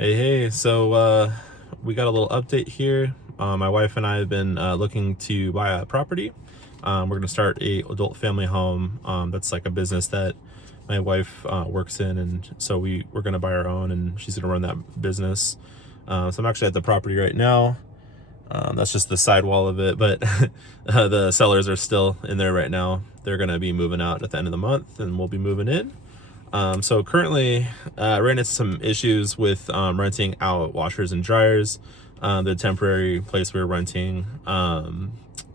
Hey, so we got a little update here. My wife and I have been looking to buy a property. We're going to start a adult family home. That's like a business that my wife works in, and so we're going to buy our own, and she's going to run that business. So I'm actually at the property right now. That's just the sidewall of it, but the sellers are still in there right now. They're going to be moving out at the end of the month, and we'll be moving in. So currently, ran into some issues with renting out washers and dryers. The temporary place we were renting,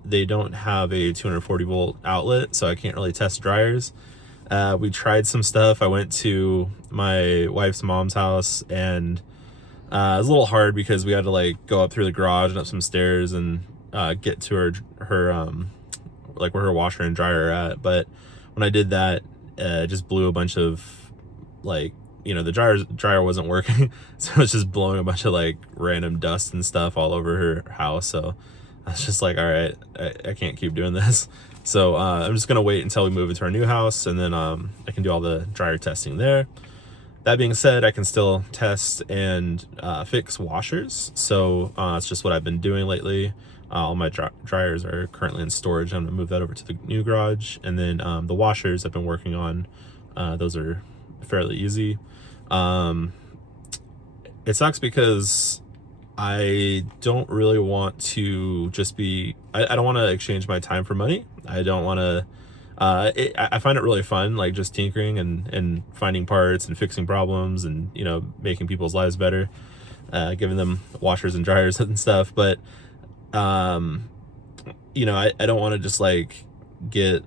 they don't have a 240 volt outlet, so I can't really test dryers. We tried some stuff. I went to my wife's mom's house, and it was a little hard because we had to like go up through the garage and up some stairs and get to her like where her washer and dryer are at. But when I did that, it just blew a bunch of like, the dryer wasn't working. So it was just blowing a bunch of like random dust and stuff all over her house. So I was just like, all right, I can't keep doing this. So I'm just gonna wait until we move into our new house, and then I can do all the dryer testing there. That being said, I can still test and fix washers. So it's just what I've been doing lately. All my dryers are currently in storage. I'm gonna move that over to the new garage. And then the washers I've been working on, those are fairly easy. It sucks because I don't really want to just be, I don't want to exchange my time for money. I don't want to, I find it really fun, like just tinkering and finding parts and fixing problems and, making people's lives better, giving them washers and dryers and stuff. But, I don't want to just like get,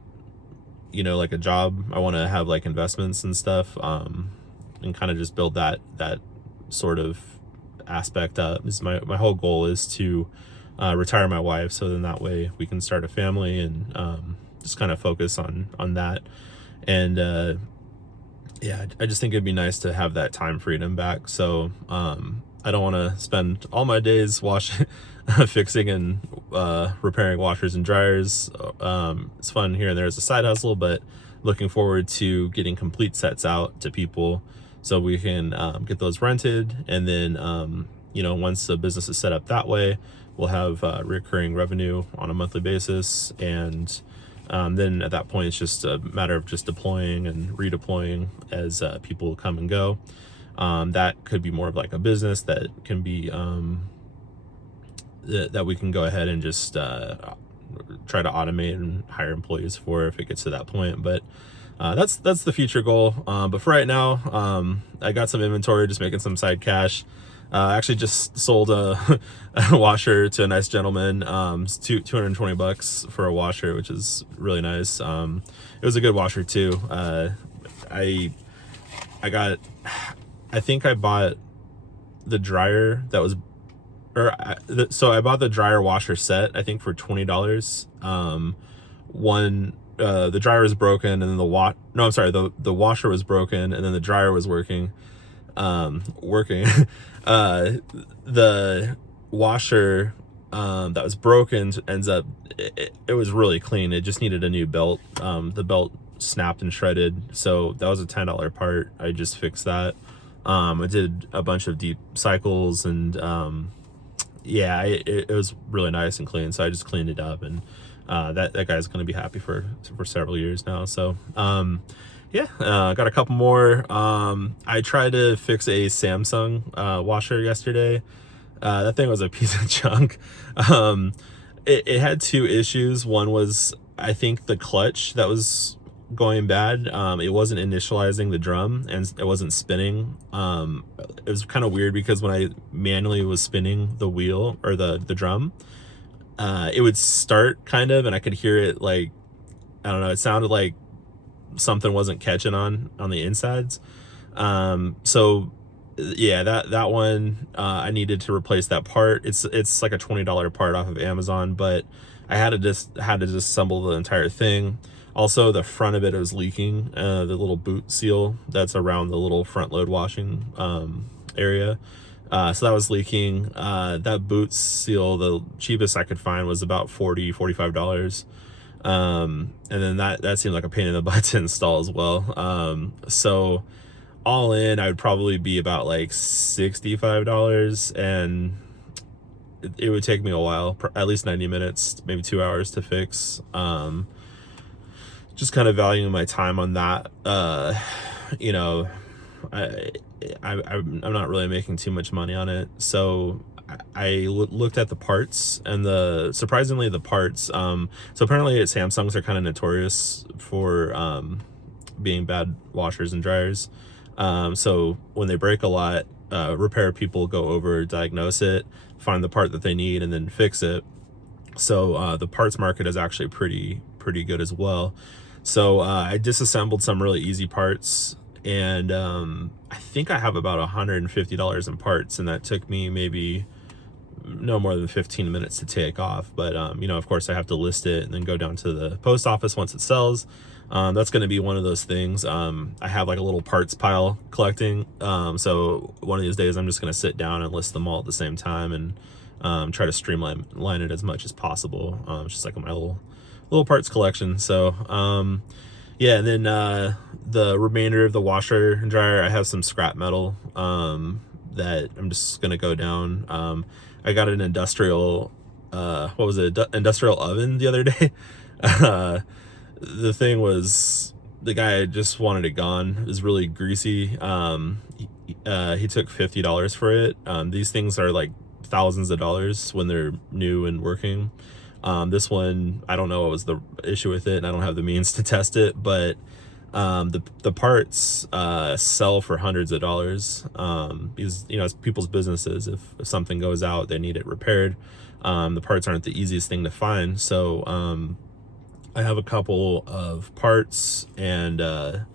like a job. I want to have like investments and stuff, and kind of just build that sort of aspect up. Is my whole goal is to retire my wife, so then that way we can start a family and just kind of focus on that. And yeah, I just think it'd be nice to have that time freedom back. So I don't want to spend all my days fixing and repairing washers and dryers. It's fun here and there as a side hustle, but looking forward to getting complete sets out to people so we can get those rented. And then once the business is set up that way, we'll have recurring revenue on a monthly basis. And then at that point, it's just a matter of just deploying and redeploying as people come and go. That could be more of like a business that can be that we can go ahead and just try to automate and hire employees for if it gets to that point. But that's the future goal. But for right now, I got some inventory, just making some side cash. I actually just sold a washer to a nice gentleman. It's $220 for a washer, which is really nice. It was a good washer too. I think I bought the dryer that was, so I bought the dryer washer set, I think for $20. The dryer was broken, and then the washer was broken, and then the dryer was working. The washer that was broken ends up, it was really clean. It just needed a new belt. The belt snapped and shredded, so that was a $10 part. I just fixed that. I did a bunch of deep cycles, and yeah, it was really nice and clean, so I just cleaned it up, and that guy's going to be happy for several years now. So yeah, got a couple more. I tried to fix a Samsung washer yesterday. That thing was a piece of junk. It had two issues. One was, I think, the clutch that was going bad. It wasn't initializing the drum, and it wasn't spinning. It was kind of weird because when I manually was spinning the wheel or the drum, it would start kind of, and I could hear it like, I don't know, it sounded like something wasn't catching on the insides. So yeah, that one, I needed to replace that part. It's like a $20 part off of Amazon, but I had to disassemble the entire thing. Also, the front of it was leaking. The little boot seal that's around the little front load washing area. So that was leaking. That boot seal, the cheapest I could find, was about $45. And then that seemed like a pain in the butt to install as well. So all in, I would probably be about like $65, and it would take me a while, at least 90 minutes, maybe 2 hours to fix. Just kind of valuing my time on that. You know, I, I'm not really making too much money on it, so I looked at the parts, and surprisingly the parts. So apparently Samsungs are kind of notorious for being bad washers and dryers. So when they break a lot, repair people go over, diagnose it, find the part that they need, and then fix it. So the parts market is actually pretty good as well. So I disassembled some really easy parts, and I think I have about $150 in parts, and that took me maybe no more than 15 minutes to take off. But you know, of course I have to list it and then go down to the post office once it sells. That's going to be one of those things. I have like a little parts pile collecting, so one of these days I'm just going to sit down and list them all at the same time, and try to streamline it as much as possible. It's just like my little parts collection. So yeah, and then the remainder of the washer and dryer, I have some scrap metal that I'm just gonna go down. I got an industrial industrial oven the other day. The thing was, the guy just wanted it gone. It was really greasy. He took $50 for it. These things are like thousands of dollars when they're new and working. This one, I don't know what was the issue with it, and I don't have the means to test it, but the parts sell for hundreds of dollars, because, you know, it's people's businesses. If something goes out, they need it repaired. The parts aren't the easiest thing to find. So I have a couple of parts, and I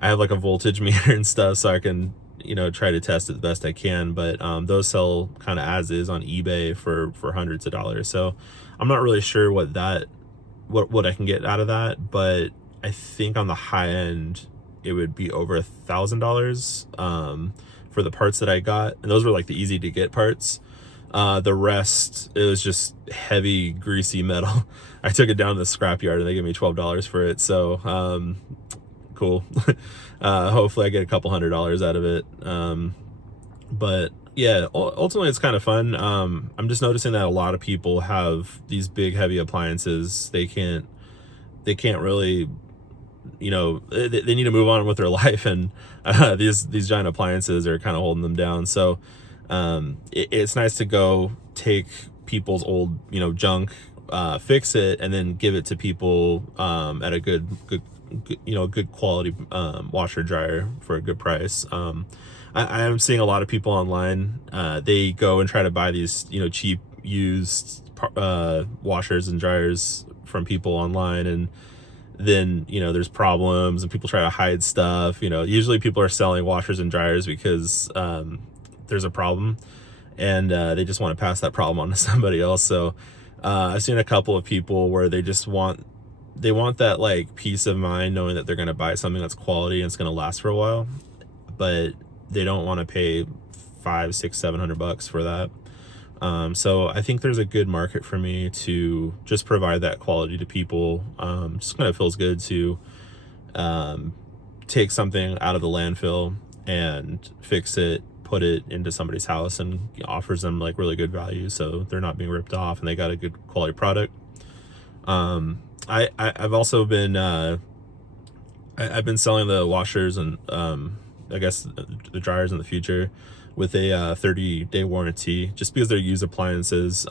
have like a voltage meter and stuff, so I can, you know, try to test it the best I can. But those sell kind of as is on eBay for hundreds of dollars. So I'm not really sure what I can get out of that, but I think on the high end it would be over $1,000 for the parts that I got, and those were like the easy to get parts. The rest, it was just heavy greasy metal. I took it down to the scrapyard and they gave me $12 for it. So cool. Hopefully I get a couple $100 out of it. But yeah, ultimately it's kind of fun. I'm just noticing that a lot of people have these big heavy appliances. They can't really, you know, they need to move on with their life, and these giant appliances are kind of holding them down. So it's nice to go take people's old, you know, junk, fix it, and then give it to people at a good you know, good quality washer dryer for a good price. I am seeing a lot of people online, they go and try to buy these, you know, cheap used washers and dryers from people online, and then, you know, there's problems and people try to hide stuff. You know, usually people are selling washers and dryers because there's a problem, and they just want to pass that problem on to somebody else. So I've seen a couple of people where they just want that like peace of mind knowing that they're going to buy something that's quality and it's going to last for a while, but they don't want to pay $500, $600, $700 for that. So I think there's a good market for me to just provide that quality to people. Just kind of feels good to take something out of the landfill and fix it, put it into somebody's house, and offers them like really good value, so they're not being ripped off and they got a good quality product. I've also been I've been selling the washers and I guess the dryers in the future with a 30-day warranty, just because they're used appliances.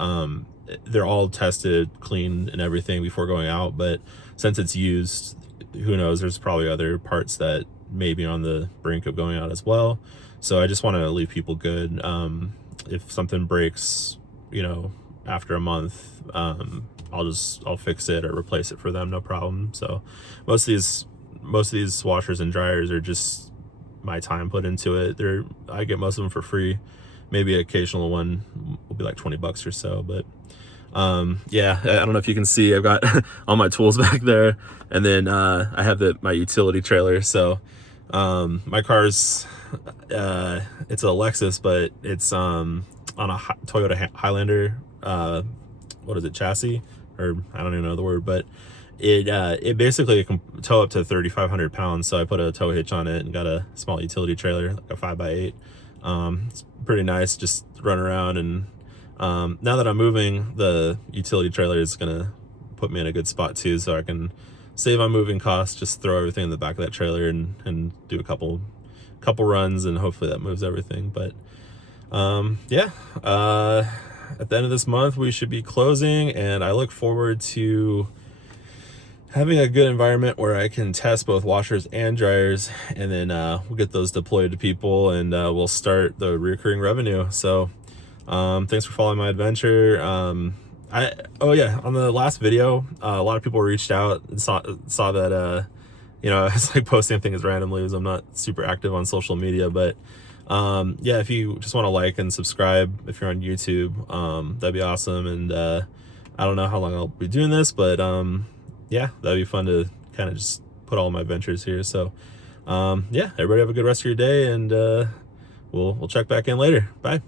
They're all tested, cleaned, and everything before going out, but since it's used, who knows, there's probably other parts that may be on the brink of going out as well. So I just want to leave people good. If something breaks, you know, after a month, I'll fix it or replace it for them, no problem. So most of these washers and dryers are just my time put into it. I get most of them for free. Maybe an occasional one will be like $20 or so, but yeah, I don't know if you can see, I've got all my tools back there, and then I have my utility trailer. So my car's it's a Lexus, but it's on a Toyota Highlander, what is it, chassis, or I don't even know the word, but it basically can tow up to 3,500 pounds. So I put a tow hitch on it and got a small utility trailer, like a 5x8. It's pretty nice, just run around. And now that I'm moving, the utility trailer is gonna put me in a good spot too, so I can save on moving costs. Just throw everything in the back of that trailer and do a couple runs, and hopefully that moves everything. But yeah, at the end of this month we should be closing, and I look forward to having a good environment where I can test both washers and dryers, and then we'll get those deployed to people, and we'll start the recurring revenue. So thanks for following my adventure. Oh yeah, on the last video, a lot of people reached out and saw that I was like posting things randomly, as I'm not super active on social media. But yeah, if you just want to like and subscribe if you're on YouTube, that'd be awesome. And I don't know how long I'll be doing this, but yeah, that'd be fun to kind of just put all my adventures here. So yeah, everybody have a good rest of your day, and we'll check back in later. Bye.